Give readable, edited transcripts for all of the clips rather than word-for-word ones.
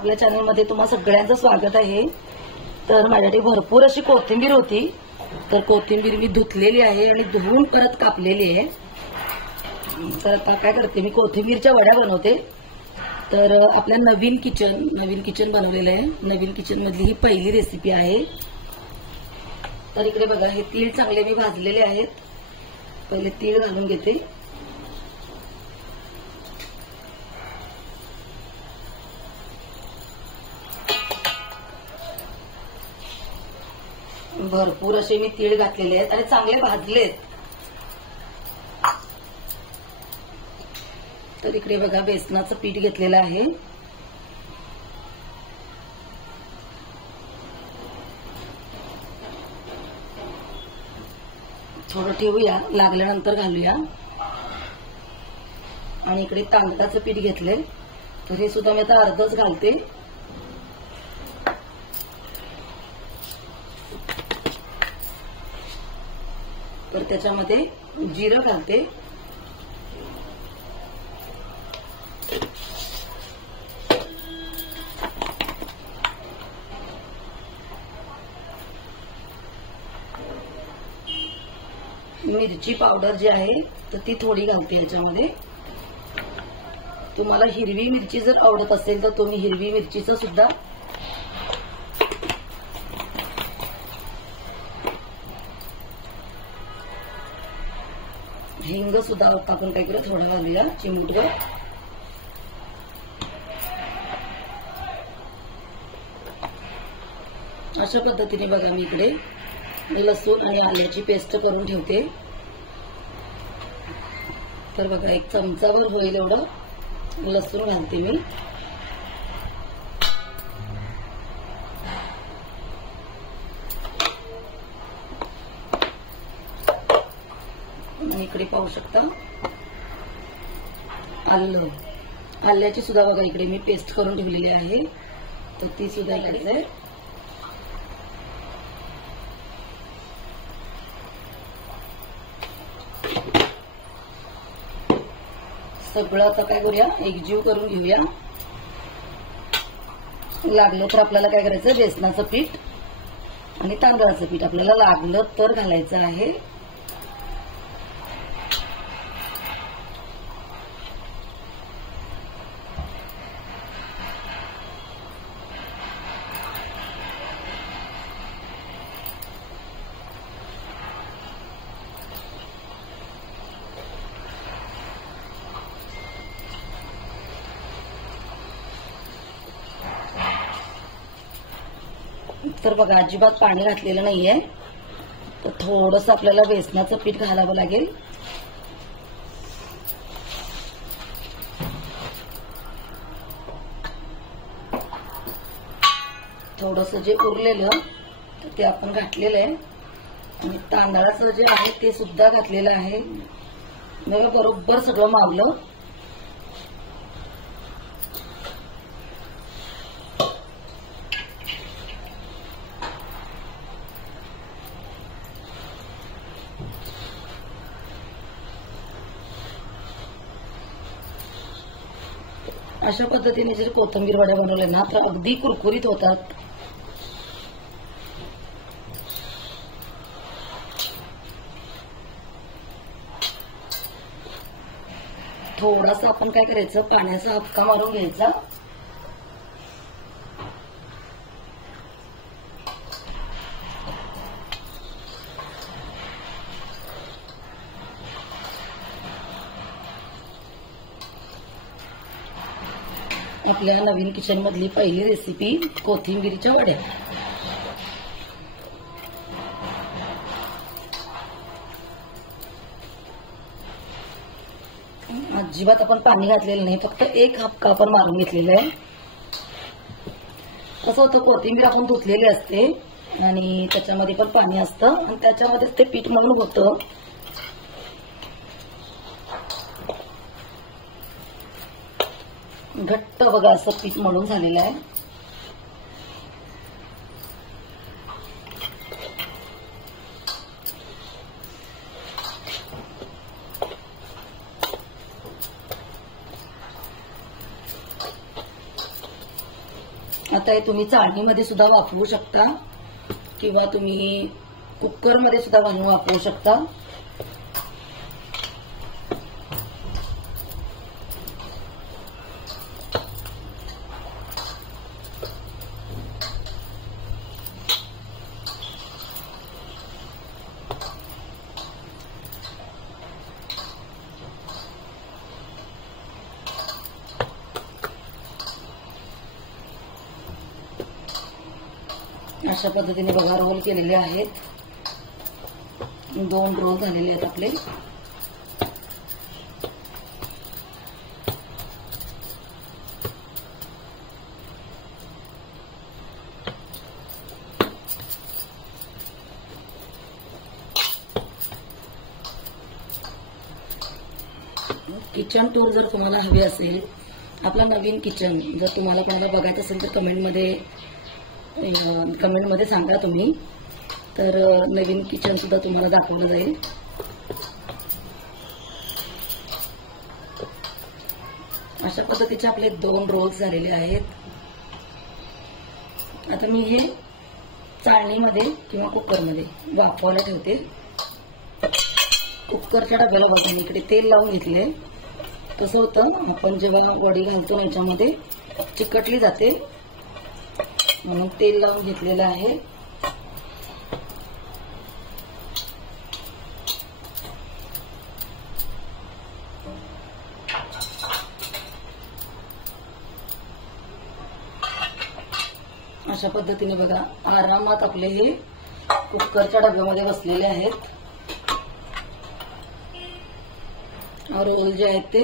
आपल्या चॅनलमध्ये तुम्हा सगळ्यांचं स्वागत आहे। तर माझ्याकडे भरपूर अशी कोथिंबीर होती, तर कोथिंबीर मी धुतलेली आहे आणि धुवून परत कापलेली आहे। तर आता काय करते, मी कोथिंबीरच्या वड्या बनवते। तर आपल्या नवीन किचन बनवलेलं आहे। नवीन किचन मधली ही पहिली रेसिपी आहे। तर इकडे बघा, हे तीळ चांगले मी भाजलेले आहेत। पहिले तीळ घालून घेते। भरपूर असे मी तीळ घातलेले आहेत आणि चांगले भाजलेत। तर इकडे बघा, बेसनाचं पीठ घेतलेलं आहे। थोडं ठेवूया, लागल्यानंतर घालूया। आणि इकडे तांदळाचं पीठ घेतले, तर हे सुद्धा मी आता अर्धच घालते। तर त्याच्यामध्ये जिरं घालते, मिरची पावडर जी आहे तर ती थोडी घालते याच्यामध्ये। तुम्हाला हिरवी मिरची जर आवडत असेल तर तुम्ही हिरवी मिरचीचं सुद्धा हिंग सुद्धा आपण काय करू, थोडं घालूया, चिमूटभर। अशा पद्धतीने बघा, मी इकडे लसूण आणि आल्याची पेस्ट करून ठेवते। तर बघा, एक चमचाभर होईल एवढं लसूण घालते मी। इकडे पाहू शकता आल्याची सुद्धा बघा इकडे मी पेस्ट करून ठेवलेली आहे, तर ती सुद्धा इकडे आहे। सगळं आता काय करूया, एकजीव करून घेऊया। लागलं तर आपल्याला काय करायचं, बेसनाचं पीठ आणि तांदळाचं पीठ आपल्याला लागलं तर घालायचं आहे। तर बघा, अजिबात पाणी घातलेलं नाहीये, तर थोडंसं आपल्याला बेसनाचं पीठ घालावं लागेल। थोडंसं जे उरलेलं तर ते आपण घातलेलं आहे आणि तांदळाचं जे आहे ते सुद्धा घातलेलं आहे। बघा, बरोबर सगळं मावलं। अशा पद्धतीने जर कोथिंबीर वड्या बनवले ना तर अगदी कुरकुरीत होतात। थोडासा आपण काय करायचं, पाण्याचा हबका मारून घ्यायचा। आपल्या नवीन किचन मधली पहिली रेसिपी कोथिंबीरच्या वड्या। अजिबात आपण पाणी घातलेलं नाही, फक्त एक हबका आपण मारून घेतलेला आहे। कसं होतं, कोथिंबीर आपण धुतलेली असते आणि त्याच्यामध्ये पण पाणी असतं आणि त्याच्यामध्येच ते पीठ मळून होतं। घट्ट बघा असं पीठ मळून झालेलं आहे। आता हे तुम्ही चाळणीमध्ये सुद्धा वापरू शकता किंवा तुम्ही कुकरमध्ये सुद्धा बनवून वापरू शकता. अशा पद्धतीने बघा रोल केलेले आहेत. 2 रोल झालेले आहेत आपले. किचन टूर जर तुम्हाला हवी असेल, आपला नवीन किचन जर तुम्हाला कोणाला बघायचं असेल तर कमेंटमध्ये सांगा तुम्ही, तर नवीन किचन सुद्धा तुम्हाला दाखवलं जाईल. अशा पद्धतीचे आपले 2 रोल्स झालेले आहेत. आता मी हे चाळणीमध्ये किंवा कुकरमध्ये वाफवायला ठेवते. कुकरच्या डब्याला बघा इकडे तेल लावून घेतले. कसं होतं, आपण जेव्हा वडी घालतो याच्यामध्ये चिकटली जाते म्हणून तेल लावून घेतलेलं आहे. अशा पद्धतीने बघा आरामात आपले हे कुकरच्या डब्यामध्ये बसलेले आहेत. रोल जे आहेत ते,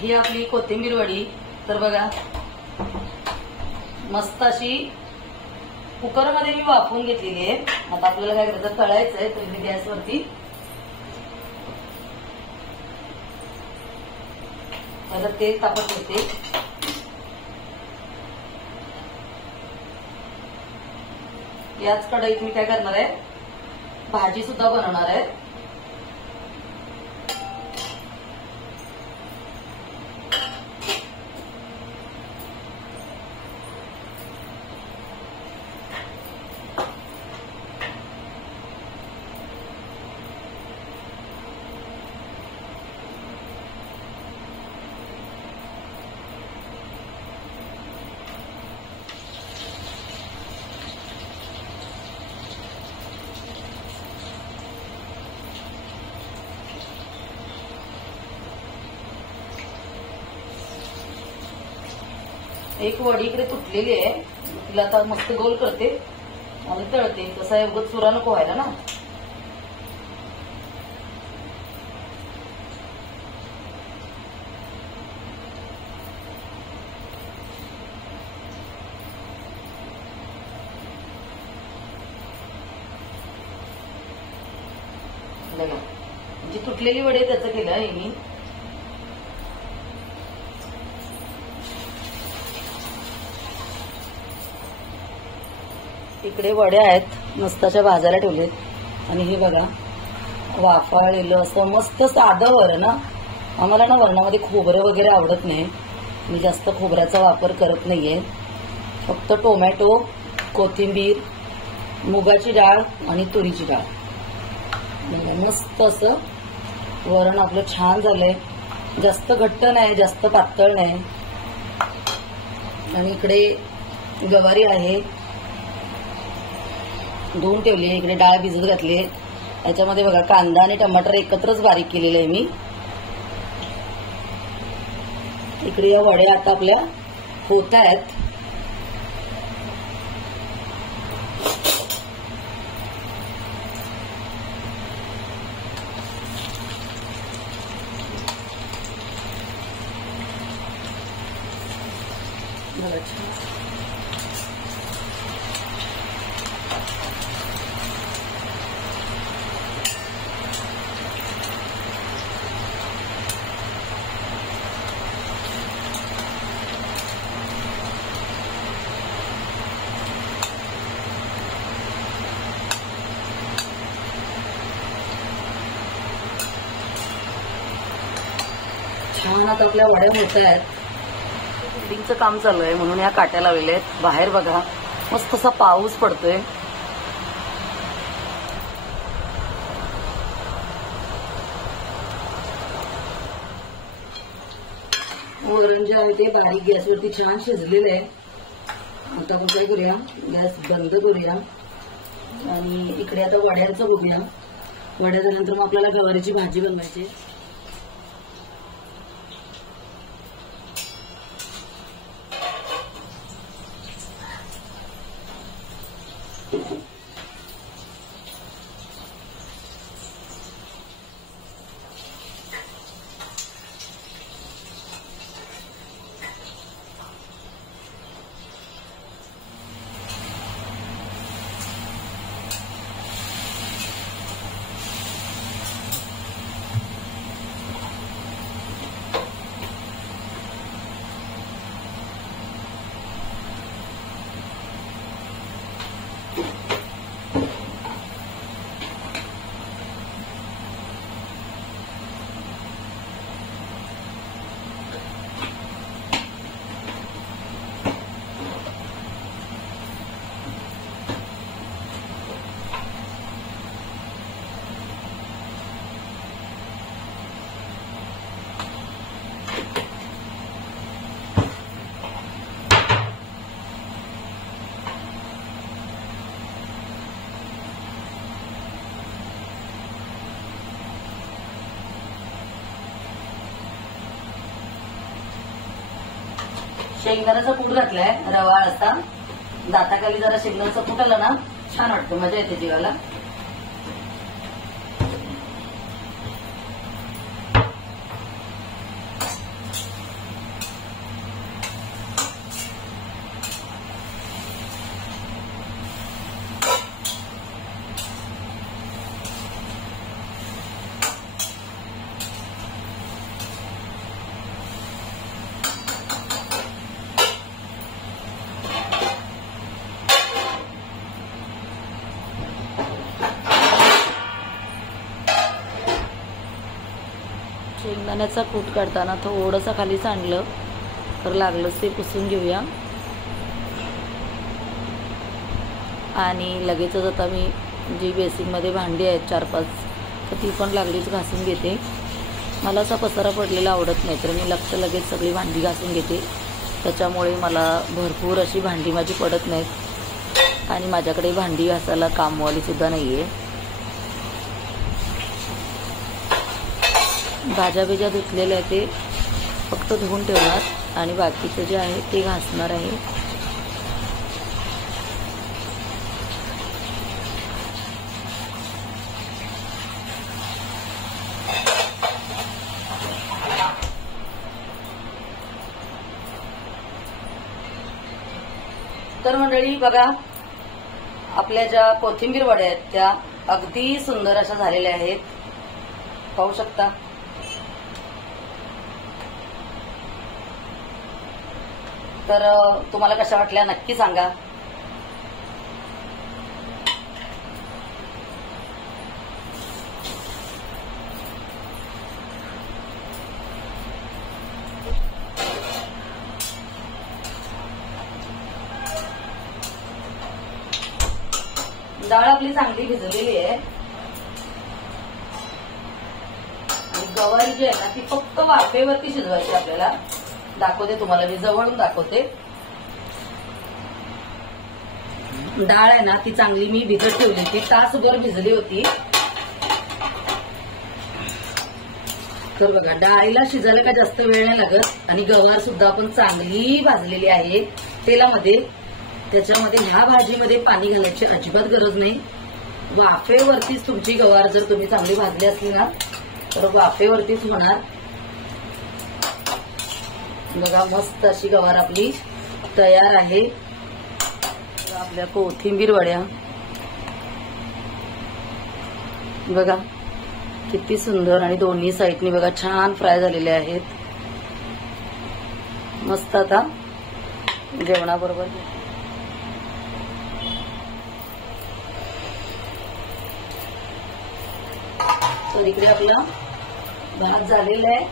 ही आपली कोथिंबीर वडी तर बघा मस्त अशी कुकरमध्ये मी वाफवून घेतलेली आहे. आता आपल्याला काय करायचं, तळायचं आहे. तर मी गॅसवरती पहिलं तेल तापत घेते. याच कढईत मी काय करणार आहे, भाजी सुद्धा बनवणार आहे. एक वडी इकडे तुटलेली आहे, तिला आता मस्त गोल करते आणि तळते. कसं आहे, उगाच चुरा नको व्हायला ना. जी तुटलेली वडी त्याचं केलं आहे मी. इकडे वड्या आहेत मस्ताच्या भाजायला ठेवलेत आणि हे बघा वाफाळलेलं असं मस्त साधं वरण. आम्हाला ना वरणामध्ये खोबरं वगैरे आवडत नाही, मी जास्त खोबऱ्याचा वापर करत नाहीये. फक्त टोमॅटो, कोथिंबीर, मुगाची डाळ आणि तुरीची डाळ. मस्त असं वरण आपलं छान झालंय. जास्त घट्ट नाही, जास्त पातळ नाही. आणि इकडे गवारी आहे, धुवून ठेवली. इकडे डाळ भिजत घातली. याच्यामध्ये बघा कांदा आणि टमाटर एकत्रच बारीक केलेलं आहे मी. इकडे या वड्या आता आपल्या होत आहेत. छान आता आपल्या वड्या होत आहेत. बिल्डिंगचं काम चालू आहे म्हणून या काट्या लावलेल्या आहेत. बाहेर बघा मस्त असा पाऊस पडतोय. वरण जे आहे ते बारीक गॅसवरती छान शिजलेलं आहे. आता आपण काय करूया, गॅस बंद करूया आणि इकडे आता वड्याचं बघूया. वड्या झाल्यानंतर मग आपल्याला गवारीची भाजी बनवायची. शेंगदाण्याचा कूट घातलाय, रवा असता दाताखाली जरा शेंगदाण्याचा कूट आला ना छान वाटतं, मजा येते जीवाला. शेंगदाण्याचा कूट काढताना थोडंसं खाली सांडलं तर लागलंच ते पुसून घेऊया. आणि लगेचच आता मी जी बेसिनमध्ये भांडी आहेत 4-5 तर ती पण लागलीच घासून घेते. मला असा पसारा पडलेला आवडत नाही तर मी लगेच सगळी भांडी घासून घेते. त्याच्यामुळे मला भरपूर अशी भांडी माझी पडत नाहीत आणि माझ्याकडे भांडी घासायला कामवालीसुद्धा नाही आहे. भाज्या धुतलेल्या आहे ते फक्त धुवून ठेवणार आणि बाकीचं जे आहे ते घासणार आहे. तर मंडळी बघा, आपल्या ज्या कोथिंबीर वड्या आहेत त्या अगदी सुंदर अशा झालेल्या आहेत, पाहू शकता. तर तुम्हाला कशा वाटल्या नक्की सांगा. डाळ आपली चांगली भिजलेली आहे आणि गवारी जी आहे ना ती फक्त वाफेवरती शिजवायची. आपल्याला दाखवते तुम्हाला, मी जवळून दाखवते. डाळ आहे ना ती चांगली मी भिजत ठेवली, ती तासभर भिजली होती. तर बघा, डाळीला शिजायला काय जास्त वेळ नाही लागत आणि गवार सुद्धा पण चांगली भाजलेली आहे तेलामध्ये. त्याच्यामध्ये ह्या भाजीमध्ये पाणी घालायची अजिबात गरज नाही. वाफेवरतीच तुमची गवार जर तुम्ही चांगली भाजली असली ना तर वाफेवरतीच होणार. बघा, मस्त अशी गवार आपली तयार आहे. आपल्या कोथिंबीर वड्या बघा किती सुंदर आणि दोन्ही साईडनी बघा छान फ्राय झालेले आहेत. मस्त. आता जेवणाबरोबर तर इकडे आपला भात झालेला आहे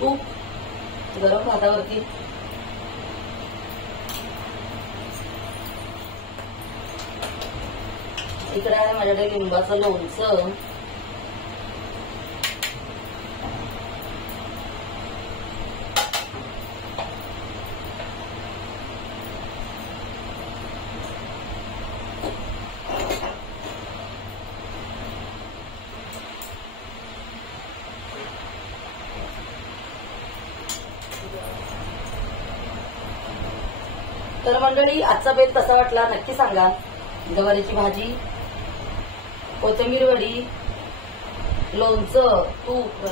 तूप गरम भातावरती इकडे आहे माझ्याकडे लिंबाचं लोणचं, तर मंडळी आजचा बेत कसा वाटला नक्की सांगा. गवारीची भाजी, कोथिंबीर वडी, लोणचं, तूप,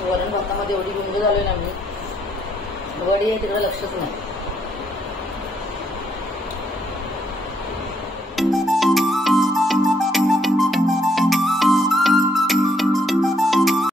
वरण भातामध्ये एवढी गुंग झालोय ना मी, वडी आहे तिकडे लक्षच नाही.